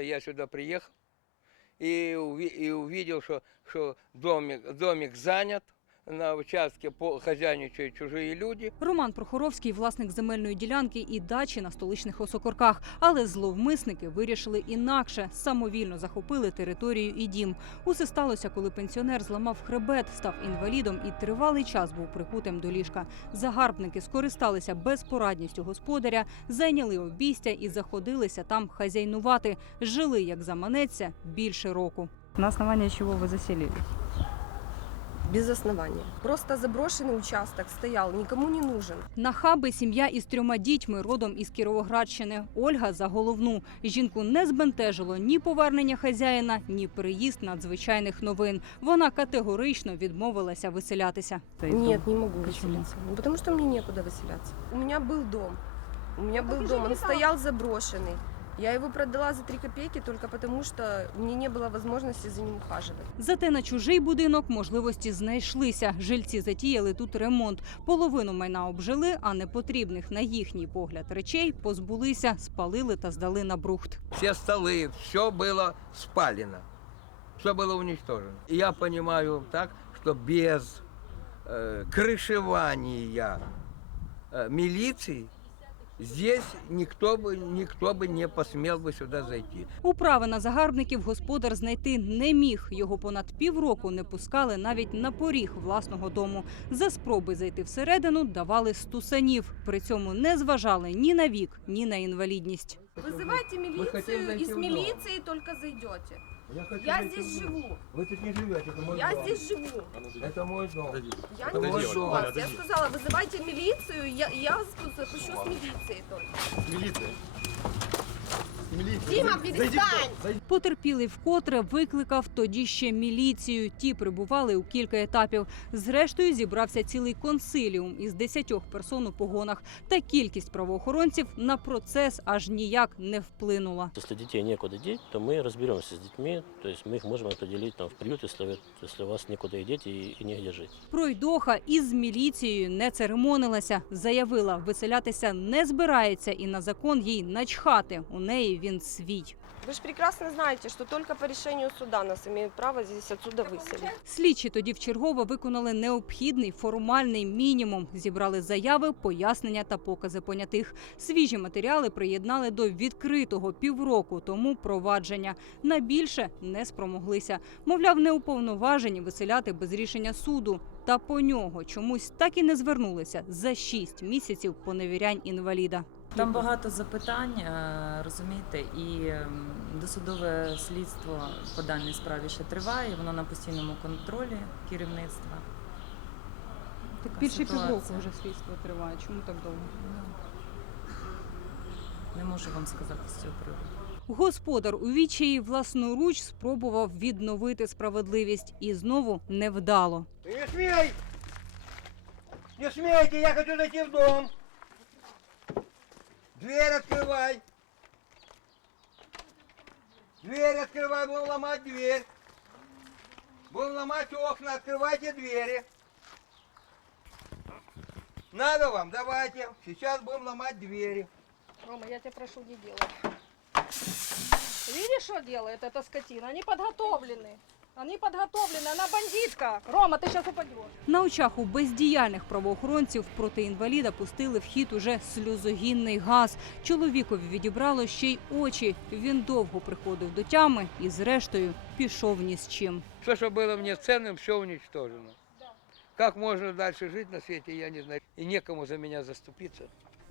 Я сюда приехал и, и увидел, что, что домик, домик занят, на участке по, хозяйничают чужие люди. Роман Прохоровський власник земельної ділянки і дачі на столичних осокорках. Але зловмисники вирішили інакше самовільно захопили територію і дім. Усе сталося, коли пенсіонер зламав хребет, став інвалідом і тривалий час був прикутим до ліжка. Загарбники скористалися безпорадністю господаря, зайняли обійстя і заходилися там хазяйнувати. Жили, як заманеться, більше року. На основании чего вы заселились? Без основания. Просто заброшенный участок стоял, никому не нужен. На хаби сім'я із трьома дітьми родом із Кіровоградщини. Ольга за головну. Жінку не збентежило ні повернення хазяїна, ні приїзд надзвичайних новин. Вона категорично відмовилася виселятися. Нет, не могу Почему? выселиться. Ну, потому что мне некуда выселяться. У меня был дом. У меня Ну, был дом, он стоял заброшенный. Я его продала за 3 копейки только потому, что мне не было возможности за ним ухаживать. Зате на чужий будинок можливості знайшлися. Жильці затіяли тут ремонт. Половину майна обжили, а непотрібних на їхній погляд речей позбулися, спалили та здали на брухт. Все столы, все было спалено, все было уничтожено. И я понимаю так, что без э, крышевания э, милиции здесь никто бы, никто бы не посмел бы сюда зайти. Управи на загарбників господар знайти не міг. Його понад півроку не пускали навіть на поріг власного дому. За спроби зайти всередину давали стусанів. При цьому не зважали ні на вік, ні на інвалідність. Вызывайте Мы хотим милицию, зайти и с в дом. милицией только зайдете. Я здесь живу. Вы тут не живете, это мой Я дом. здесь живу. Это мой дом. Я Это не мой слышу дом. вас. Я сказала, вызывайте милицию, я, я запущу с милицией только. Дима, перестань! Потерпілий вкотре викликав тоді ще міліцію. Ті прибували у кілька етапів. Зрештою зібрався цілий консиліум із десятьох персон у погонах. Та кількість правоохоронців на процес аж ніяк не вплинула. Если детей некуда деть, то мы разберемся с детьми, то есть мы их можем определить там в приют, если, вы- если у вас некуда их деть и, и негде жить. Пройдоха із міліцією не церемонилася. Заявила, виселятися не збирається і на закон їй начхати. У неї він свій. Вы же прекрасно знаете, что только по решению суда нас имеют право здесь отсюда выселить. Слідчі тоді вчергово виконали необхідний формальний мінімум. Зібрали заяви, пояснення та покази понятих. Свіжі матеріали приєднали до відкритого півроку тому провадження. На більше не спромоглися. Мовляв, не уповноважені виселяти без рішення суду. Та по нього чомусь так і не звернулися за шість місяців поневірянь інваліда. Там багато запитань, е, розумієте, і ем, досудове слідство по даній справі ще триває, воно на постійному контролі керівництва. Так Така більше півроку ситуація. вже слідство триває. Чому так довго? Не можу вам сказати з цього приводу. Господар у відчаї власноруч спробував відновити справедливість і знову невдало. Не смей! Не смейте, я хочу зайти в дом. Дверь открывай. Дверь открывай, будем ломать дверь. Будем ломать окна, открывайте двери. Надо вам, давайте. Сейчас будем ломать двери. Рома, я тебя прошу, не делай. Видишь, что делает эта скотина? Они подготовлены. Они подготовлены, она бандитка. Рома, ты сейчас упадешь. На очах у бездіяльних правоохоронців проти інваліда пустили в хід уже сльозогінний газ. Чоловікові відібрало ще й очі. Він довго приходив до тями і, зрештою, пішов ні з чим. Все, что было мне ценным, все уничтожено. Как можно дальше жить на свете, я не знаю. И некому за меня заступиться.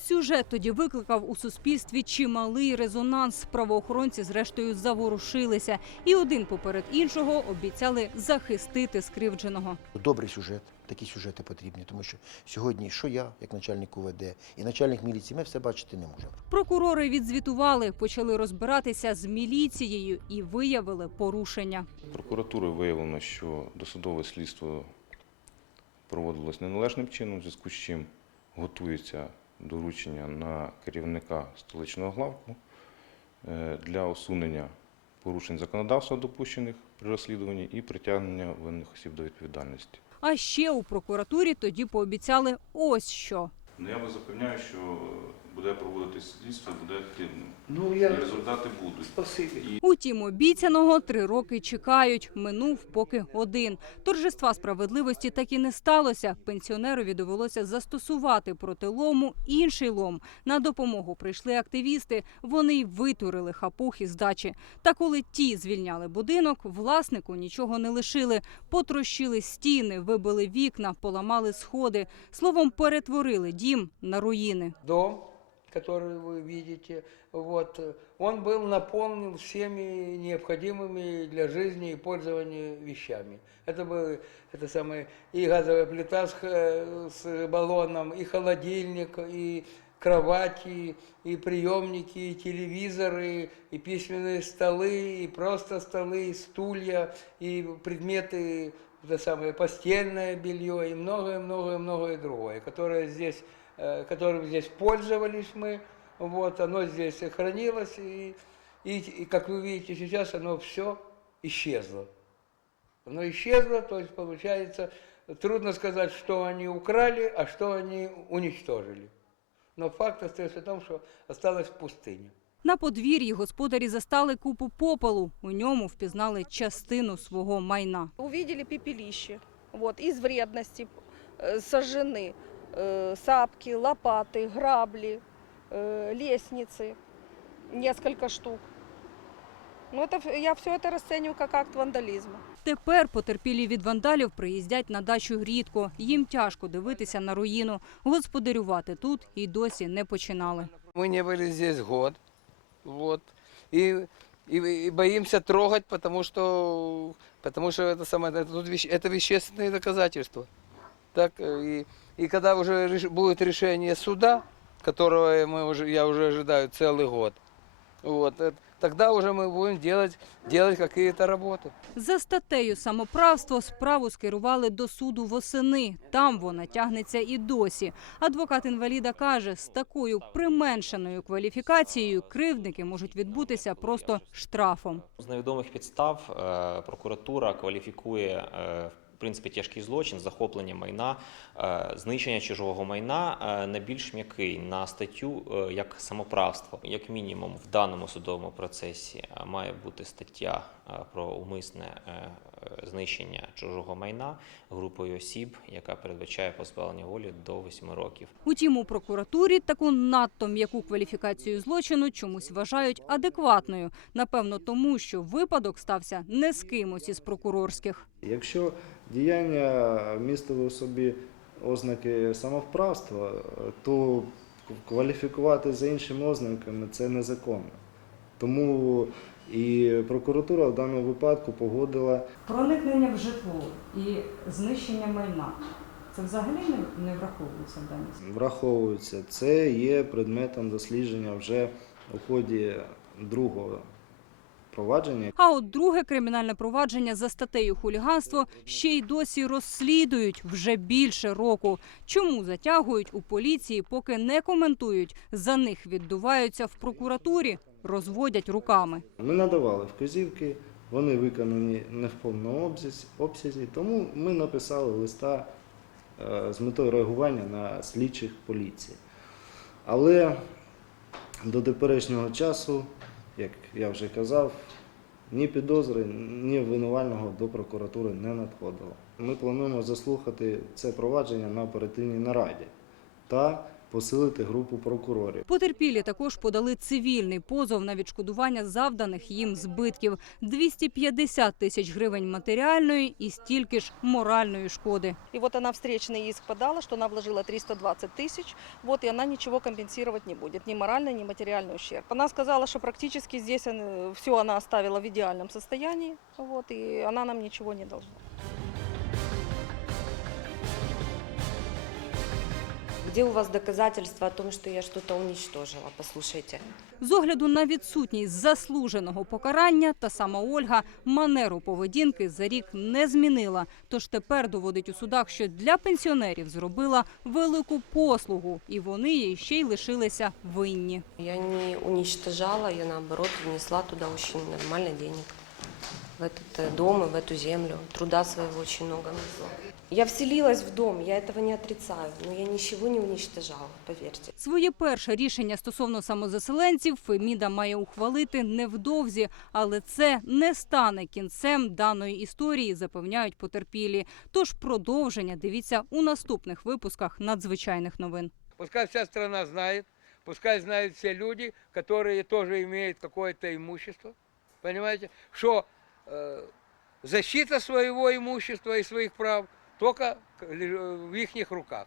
Сюжет тоді викликав у суспільстві чималий резонанс. Правоохоронці, зрештою, заворушилися і один поперед іншого обіцяли захистити скривдженого. Добрий сюжет, такі сюжети потрібні, тому що сьогодні, що я, як начальник УВД, і начальник міліції, ми все бачити не можемо. Прокурори відзвітували, почали розбиратися з міліцією і виявили порушення. Прокуратурою виявлено, що досудове слідство проводилось неналежним чином, в зв'язку з чим готується доручення на керівника столичного главку е, для усунення порушень законодавства, допущених при розслідуванні, і притягнення винних осіб до відповідальності. А ще у прокуратурі тоді пообіцяли ось що. Ну, я вас запевняю, що буде проводитись слідство, буде активним. Ну, І результати будуть. Спасибо. Утім, обіцяного три роки чекають. Минув поки один. Торжества справедливості так і не сталося. Пенсіонерові довелося застосувати проти лому інший лом. На допомогу прийшли активісти. Вони й витурили хапух із дачі. Та коли ті звільняли будинок, власнику нічого не лишили. Потрощили стіни, вибили вікна, поламали сходи. Словом, перетворили дім на руїни. Дом, который вы видите, вот, э, он был наполнен всеми необходимыми для жизни и пользования вещами. Это были это самое, и газовая плита с, х- с баллоном, и холодильник, и кровати, и приемники, и телевизоры, и письменные столы, и просто столы, и стулья, и предметы, это самое постельное белье, и многое-многое-многое другое, которое здесь э, которым здесь пользовались мы, вот, оно здесь и хранилось, и, и, и, как вы видите сейчас, оно все исчезло. Оно исчезло, то есть получается, трудно сказать, что они украли, а что они уничтожили. Но факт остается в том, что осталась пустыня. На подвір'ї господарі застали купу попелу. У ньому впізнали частину свого майна. Увидели пепелище. Вот, из вредности э, сожжены э, сапки, лопаты, грабли, э, лестницы, несколько штук. Ну, это, в- я все это расцениваю как акт вандализма. Тепер потерпілі від вандалів приїздять на дачу рідко. Їм тяжко дивитися на руїну. Господарювати тут і досі не починали. Мы не были здесь год, вот, и, и, и боимся трогать, потому что, потому что это самое, это, тут веще- это вещественные доказательства. Так, э, и, и когда уже реш- будет решение суда, которого мы уже, я уже ожидаю целый год, вот, э, тогда уже мы будем делать, делать какие-то работы. За статтею самоправство справу скерували до суду восени. Там вона тягнеться і досі. Адвокат інваліда каже, з такою применшеною кваліфікацією кривдники можуть відбутися просто штрафом. З невідомих підстав е, прокуратура кваліфікує е, в принципі тяжкий злочин, захоплення майна, знищення чужого майна е, на більш м'який на статтю е, як самоправство. Як мінімум, в даному судовому процесі е, має бути стаття е, про умисне е, е, знищення чужого майна групою осіб, яка передбачає позбавлення волі до 8 років. Утім, у прокуратурі таку надто м'яку кваліфікацію злочину чомусь вважають адекватною. Напевно, тому що випадок стався не з кимось із прокурорських. Якщо діяння містили у собі ознаки самовправства, то кваліфікувати за іншими ознаками це незаконно. Тому і прокуратура в даному випадку погодила Проникнення в житло і знищення майна це взагалі не враховується в даній враховується. Це є предметом дослідження вже у ході другого провадження. А от друге кримінальне провадження за статтею хуліганство ще й досі розслідують вже більше року. Чому затягують у поліції, поки не коментують? За них віддуваються в прокуратурі, розводять руками. Ми надавали вказівки, вони виконані не в повному обсязі, тому ми написали листа е, з метою реагування на слідчих поліції. Але до теперішнього часу, як я вже казав, ні підозри, ні обвинувального до прокуратури не надходило. Ми плануємо заслухати це провадження на оперативній нараді та посилити групу прокурорів. Потерпілі також подали цивільний позов на відшкодування завданих їм збитків – 250 тисяч гривень матеріальної і стільки ж моральної шкоди. И вот она встречный иск подала, что она вложила 320 тысяч, вот, и она ничего компенсировать не будет, ни моральный, ни материальный ущерб. Она сказала, что практически здесь все она оставила в идеальном состоянии, вот, и она нам ничего не должна. Где у вас доказательства о том, что я что-то уничтожила? Послушайте. З огляду на відсутність заслуженого покарання та сама Ольга манеру поведінки за рік не змінила. Тож тепер доводить у судах, що для пенсіонерів зробила велику послугу, і вони їй ще й лишилися винні. Я не уничтожала, я наоборот внесла туда очень нормально денег. В этот э, дом и в эту землю. Труда своего очень много внесла. Я вселилась в дом, я этого не отрицаю, но я ничего не уничтожала, поверьте. Своє перше рішення стосовно самозаселенців Феміда має ухвалити невдовзі, але це не стане кінцем даної історії, запевняють потерпілі. Тож продовження дивіться у наступних випусках надзвичайних новин. Пускай вся страна знает, пускай знают все люди, которые тоже имеют какое-то имущество, понимаете, что э, защита своего имущества и своих прав только в їхніх руках.